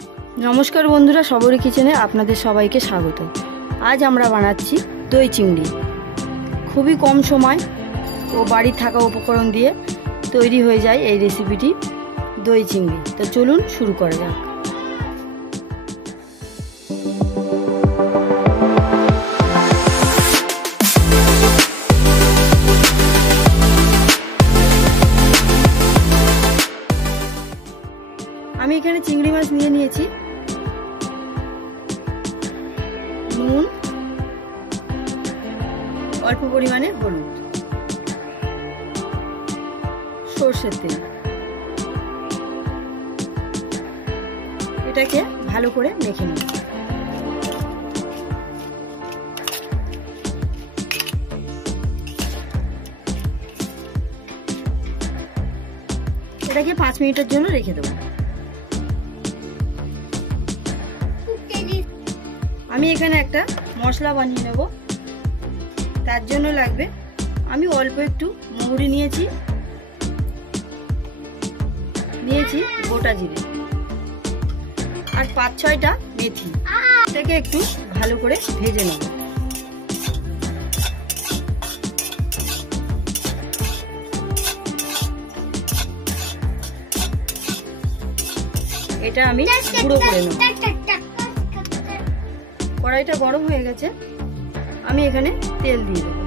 नमस्कार बंधुरा सबरी किचेने आपनादेर सबाइके स्वागत। आज आमरा बानाচ্ছি दई चिंगड़ी। खूबই कम समय ओ बाड़ीर थाका उपकरण दिए तैरी हो जाए এই रेसिपिटी दई चिंगड़ी। तो चलुन शुरू करा जाक। আমি এখানে চিংড়ি মাছ নিয়ে নিয়েছি। নুন, অল্প পরিমাণে হলুদ, সরষের তেল, এটাকে ভালো করে মেখে নেব। এটাকে 5 মিনিটের জন্য রেখে দেব। আমি এখানে একটা মশলা বানিয়ে নেব। তার জন্য লাগবে আমি অল্প একটু মৌরি নিয়েছি গোটা জিরে আর 5-6টা মেথি। এটাকে একটু ভালো করে ভেজে নেব। এটা আমি গুঁড়ো করে নেব। কড়াইটা গরম হয়ে গেছে, আমি এখানে তেল দিয়ে দেব।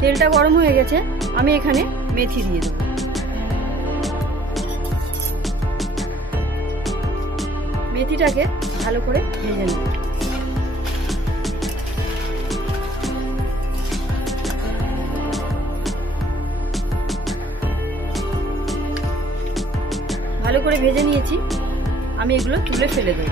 তেলটা গরম হয়ে গেছে, আমি এখানে মেথি দিয়ে দেব। মেথিটাকে ভালো করে ভেজে নেব। ভালো করে ভেজে নিয়েছি, আমি এগুলো তুলে ফেলে দেব।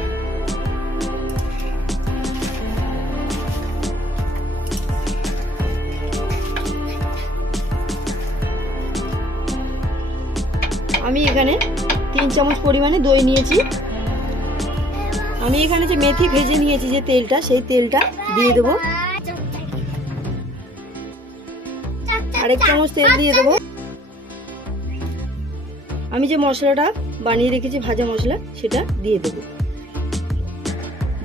আমি এখানে 3 চামচ পরিমাণে দই নিয়েছি। আমি এখানে যে মেথি ভেজে নিয়েছি যে তেলটা, সেই তেলটা দিয়ে দেব। আর 1 চামচ তেল দিয়ে দেব। আমি যে মশলাটা বানিয়ে রেখেছি ভাজা মশলা, সেটা দিয়ে দেব।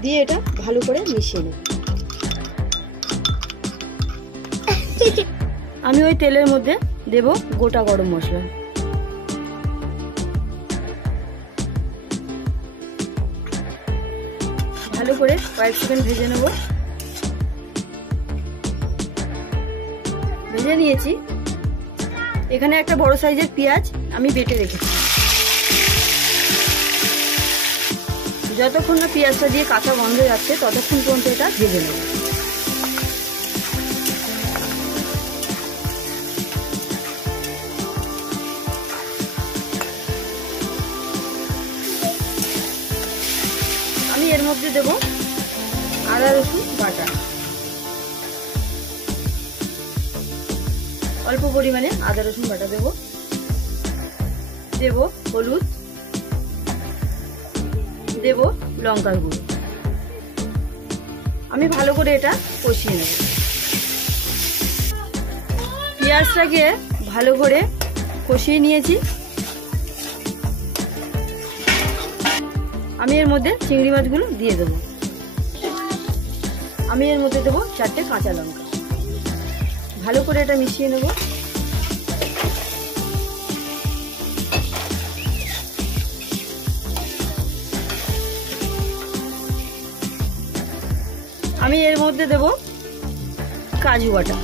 দিয়ে এটা ভালো করে মিশিয়ে নেব। আমি ওই তেলের মধ্যে দেব গোটা গরম মশলা। ভালো করে কয়েক সেকেন্ড ভেজে নেব। ভেজে নিয়েছি। এখানে একটা বড় সাইজের পেঁয়াজ আমি বেটে রেখেছি। যতক্ষণ না পেঁয়াজটা দিয়ে কাঁচা গন্ধ যাচ্ছে ততক্ষণ পর্যন্ত এটা ভেজে নেব। আমি এর মধ্যে দেব আদা রসুন বাটা, অল্প পরিমাণে আদা রসুন বাটা দেব। দেব হলুদ, দেব লঙ্কার গুঁড়ো। আমি ভালো করে এটা কষিয়ে নেব। পেঁয়াজটাকে ভালো করে কষিয়ে নিয়েছি। আমি এর মধ্যে চিংড়ি মাছগুলো দিয়ে দেব। আমি এর মধ্যে দেব 4টে কাঁচা লঙ্কা। ভালো করে এটা মিশিয়ে নেব। আমি এর মধ্যে দেব কাজু বাটা।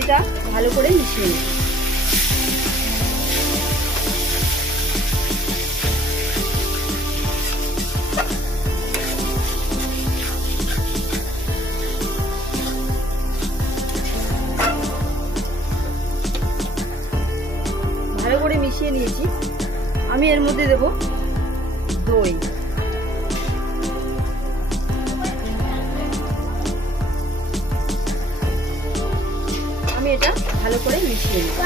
এটা ভালো করে মিশিয়ে নেব। ভালো করে মিশিয়ে নিয়েছি। আমি এর মধ্যে দেব দই। আমি এটা ভালো করে মিশিয়ে নেব।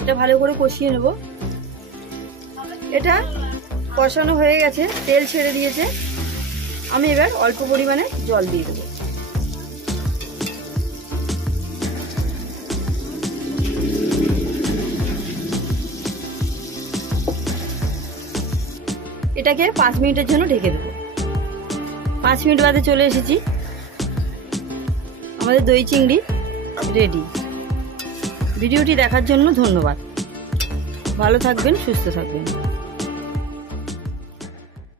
এটা ভালো করে কষিয়ে নেব। এটা কষানো হয়ে গেছে, তেল ছেড়ে দিয়েছে। আমি এবার অল্প পরিমাণে জল দিয়ে দেবো। এটাকে 5 মিনিটের জন্য ঢেকে দেবো। 5 মিনিট বাদে চলে এসেছি, আমাদের দই চিংড়ি রেডি। ভিডিওটি দেখার জন্য ধন্যবাদ। ভালো থাকবেন, সুস্থ থাকবেন।